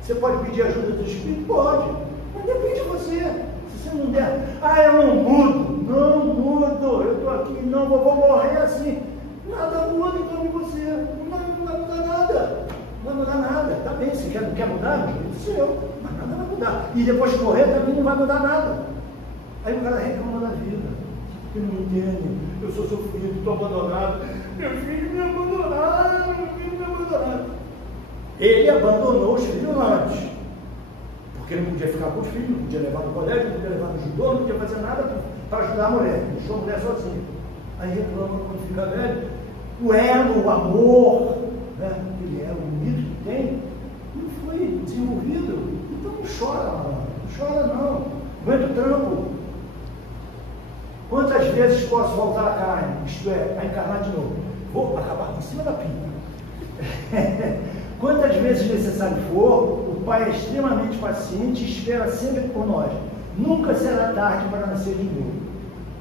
Você pode pedir ajuda do espírito? Pode. Mas depende de você. Se você não der, eu não mudo. Não mudo. Eu estou aqui, não, vou morrer assim. Nada muda então em você. Não vai mudar nada. Não vai mudar nada, tá bem, se não quer mudar, é seu, mas nada vai mudar. E depois de morrer também não vai mudar nada. Aí o cara reclama da vida, porque não entende, eu sou sofrido, estou abandonado, meu filho me abandonaram. Ele abandonou os filhos antes, porque ele não podia ficar com o filho, não podia levar no colégio, não podia levar no judô, não podia fazer nada para ajudar a mulher, deixou a mulher sozinha. Aí reclama quando fica velho, o elo, o amor, né? Ele é o mito que tem, não foi desenvolvido. Então não chora, não chora não, aguenta o trampo. Quantas vezes posso voltar à carne, isto é, a encarnar de novo? Vou acabar em cima da pinta. Quantas vezes necessário for, o Pai é extremamente paciente e espera sempre por nós. Nunca será tarde para nascer de novo.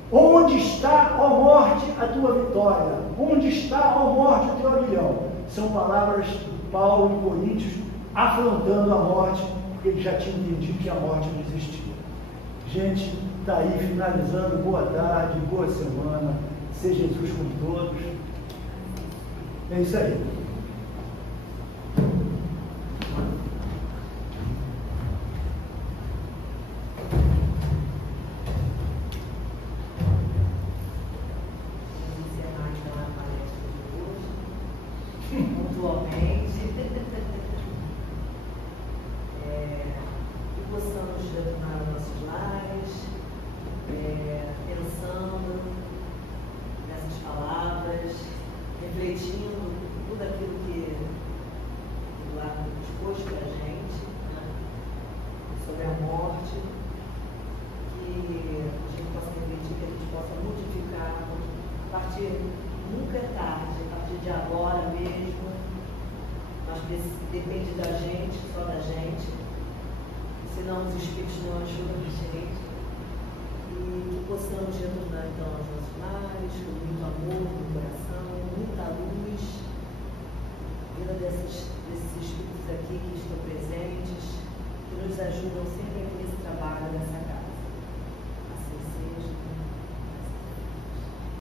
Onde está, ó morte, a tua vitória? Onde está, ó morte, o teu aguilhão? São palavras de Paulo em Coríntios, afrontando a morte, porque ele já tinha entendido que a morte não existia. Gente, está aí finalizando. Boa tarde, boa semana. Seja Jesus com todos. É isso aí. E possamos retornar ao nosso nossos lares, pensando nessas palavras, refletindo tudo aquilo que o Eduardo expôs para a gente, né, sobre a morte, que a gente possa refletir, que a gente possa modificar, a partir, nunca é tarde, a partir de agora mesmo, mas depende da gente, só da gente, senão os Espíritos não ajudam a gente, e que possamos retornar então aos nossos lares, com muito amor no coração, muita luz, vinda desses Espíritos aqui que estão presentes, que nos ajudam sempre aqui nesse trabalho, nessa casa. Assim seja.